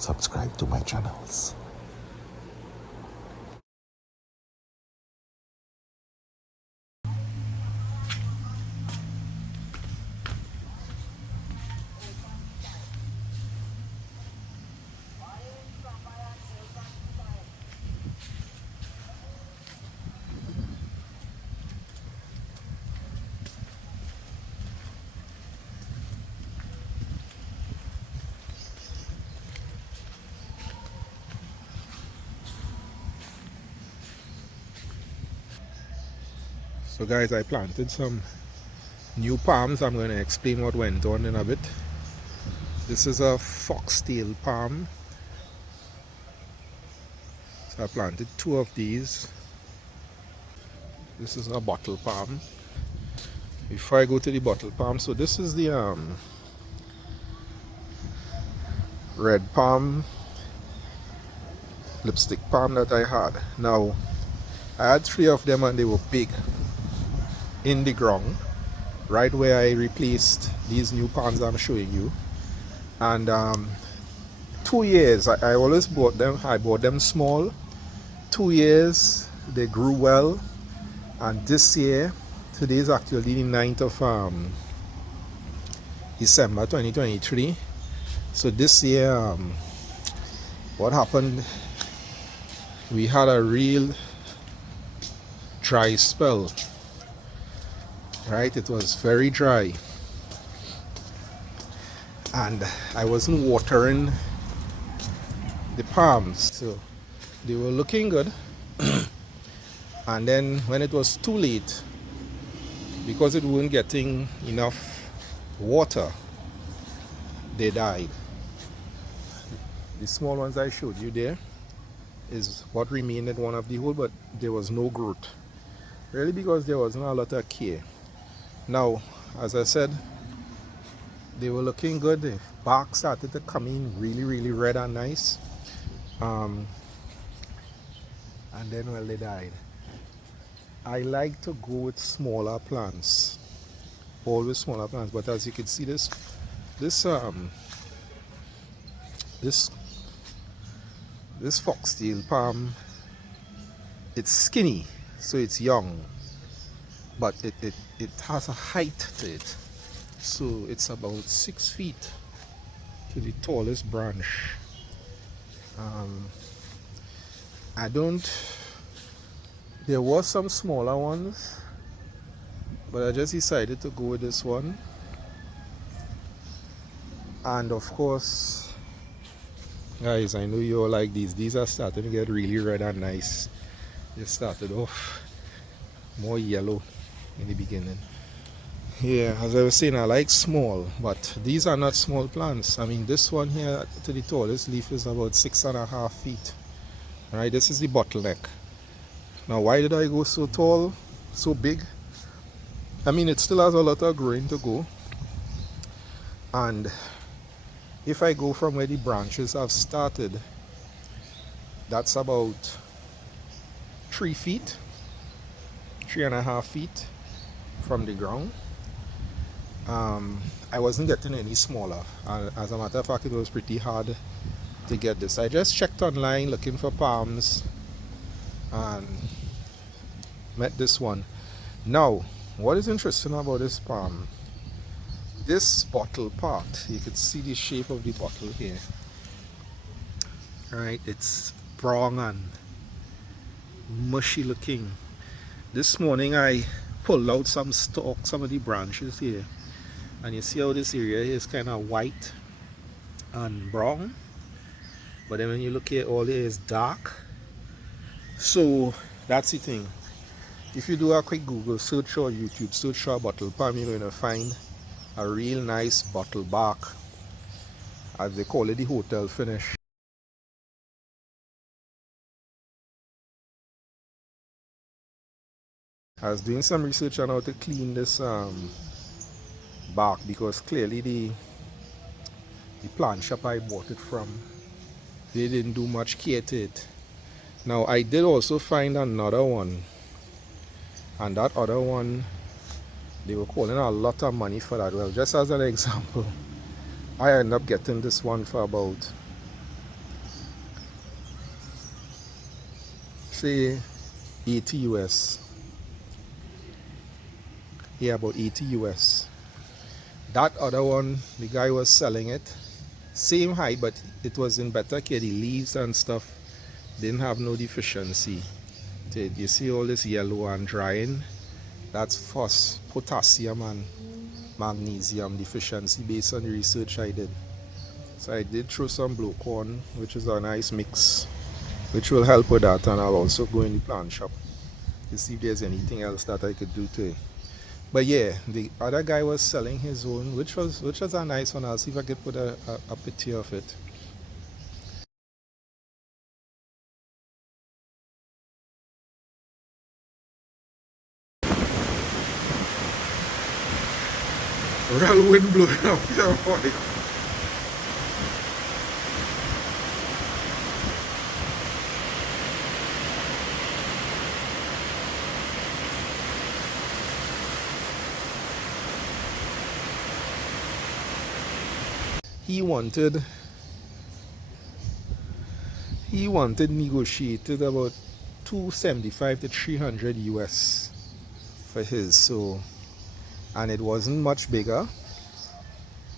subscribe to my channels. So guys, I planted some new palms. I'm going to explain what went on in a bit. This is a foxtail palm. So I planted 2 of these. This is a bottle palm. Before I go to the bottle palm, so this is the red palm, lipstick palm that I had. Now, I had 3 of them and they were big in the ground, right where I replaced these new palms I'm showing you. And 2 years, I always bought them. I bought them small. 2 years, they grew well. And this year, today is actually the 9th of December 2023. So this year, what happened, we had a real dry spell, right? It was very dry. And I wasn't watering the palms, so they were looking good. And then when it was too late, because it wasn't getting enough water, they died. The small ones I showed you there is what remained in one of the hole, but there was no growth, really, because there wasn't a lot of care. Now, as I said, they were looking good. The bark started to come in really red and nice, and then, well, they died. I like to go with smaller plants, always smaller plants. But as you can see, this foxtail palm, it's skinny, so it's young, but it has a height to it. So it's about 6 feet to the tallest branch. There was some smaller ones, but I just decided to go with this one. And of course, guys, I know you all like these. These are starting to get really red and nice. They started off more yellow in the beginning. Yeah, as I was saying, I like small, but these are not small plants. I mean, this one here to the tallest leaf is about 6.5 feet. Right, this is the bottleneck. Now, why did I go so tall, so big? I mean, it still has a lot of growing to go. And if I go from where the branches have started, that's about 3 feet, 3.5 feet from the ground. I wasn't getting any smaller. As a matter of fact, it was pretty hard to get this. I just checked online looking for palms and met this one. Now, what is interesting about this palm, this bottle part, you can see the shape of the bottle here. Right, it's brown and mushy looking. This morning I pulled out some stalk, some of the branches here, and you see how this area is kind of white and brown, but then when you look here, all here is dark. So that's the thing. If you do a quick Google search or YouTube search for a bottle palm, you're going to find a real nice bottle bark, as they call it, the hotel finish. I was doing some research on how to clean this bark, because clearly the plant shop I bought it from, they didn't do much care to it. Now, I did also find another one, and that other one, they were calling a lot of money for that. Well, just as an example, I ended up getting this one for about say 80 US. Yeah, about 80 US. That other one, the guy was selling it same height, but it was in better care. The leaves and stuff didn't have no deficiency. You see all this yellow and drying? That's potassium and magnesium deficiency based on the research I did. So I did throw some blue corn, which is a nice mix, which will help with that. And I'll also go in the plant shop to see if there's anything else that I could do to it. But yeah, the other guy was selling his own, which was a nice one. I'll see if I could put a picture of it. Real wind blowing up here, boy. He wanted negotiated about 275 to 300 US for his. So, and it wasn't much bigger,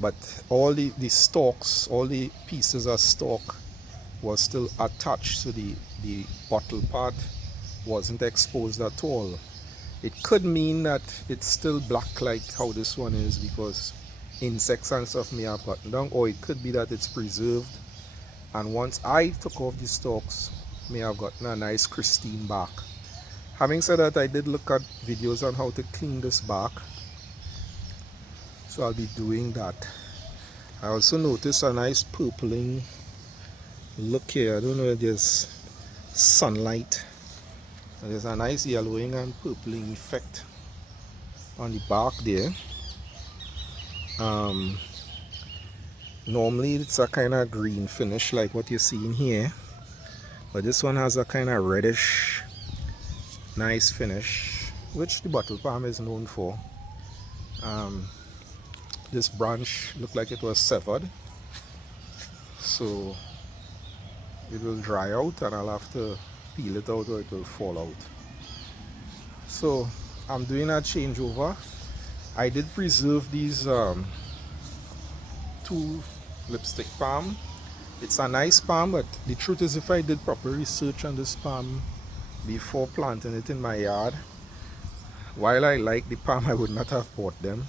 but all the stalks, all the pieces of stalk was still attached, so the bottle part wasn't exposed at all. It could mean that it's still black like how this one is because insects and stuff may have gotten down, or it could be that it's preserved, and once I took off the stalks, may have gotten a nice pristine bark. Having said that, I did look at videos on how to clean this bark, so I'll be doing that. I also noticed a nice purpling look here. I don't know if there's sunlight. There's a nice yellowing and purpling effect on the bark there. Normally it's a kind of green finish like what you're seeing here, but this one has a kind of reddish nice finish, which the bottle palm is known for. This branch looked like it was severed, so it will dry out and I'll have to peel it out or it will fall out. So I'm doing a changeover. I did preserve these two lipstick palm. It's a nice palm, but the truth is if I did proper research on this palm before planting it in my yard, while I like the palm, I would not have bought them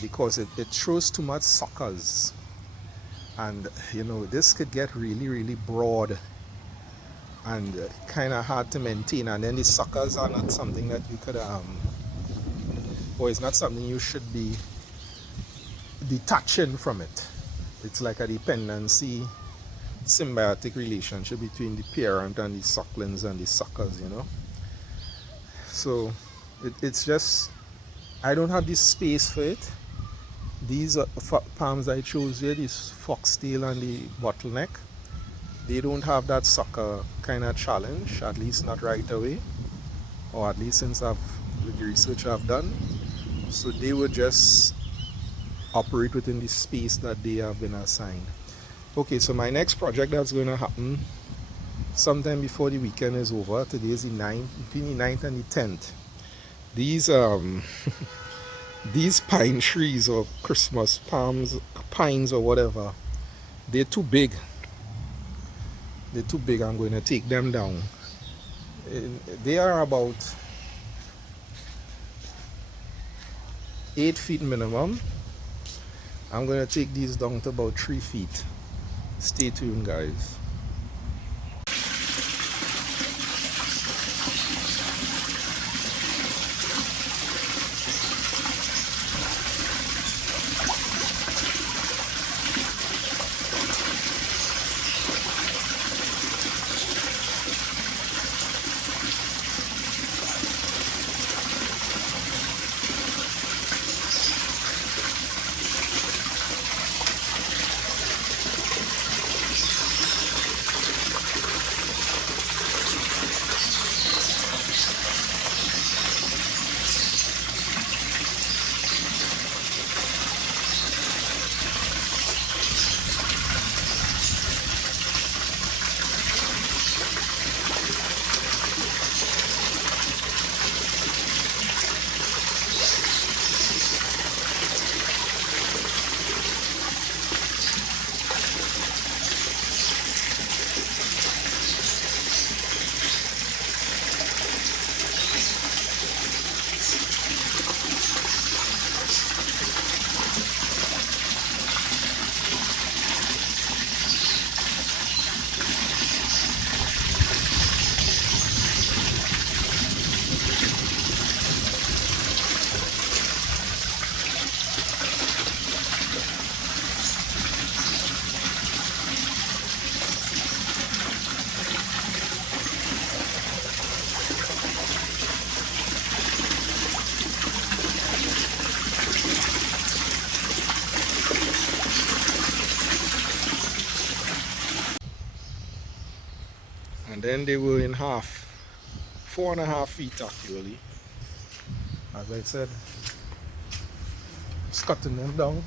because it throws too much suckers, and you know this could get really broad and kind of hard to maintain, and then the suckers are not something that you could or it's not something you should be detaching from it. It's like a dependency, symbiotic relationship between the parent and the sucklings and the suckers, you know. So it's just, I don't have this space for it. These palms I chose here, this foxtail and the bottleneck, they don't have that sucker kind of challenge, at least not right away, or at least since with the research I've done. So they would just operate within the space that they have been assigned. Okay, so my next project that's going to happen sometime before the weekend is over. Today is the 9th, between the 9th and the 10th. These these pine trees or Christmas pines or whatever, they're too big. They're too big. I'm going to take them down. They are about 8 feet minimum. I'm going to take these down to about 3 feet. Stay tuned, guys. And then they were in half, 4.5 feet actually. As I said, just cutting them down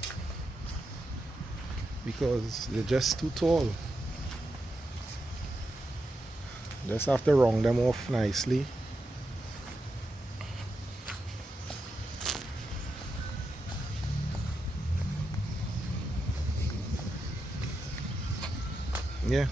because they're just too tall. Just have to round them off nicely. Yeah.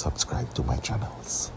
Subscribe to my channels.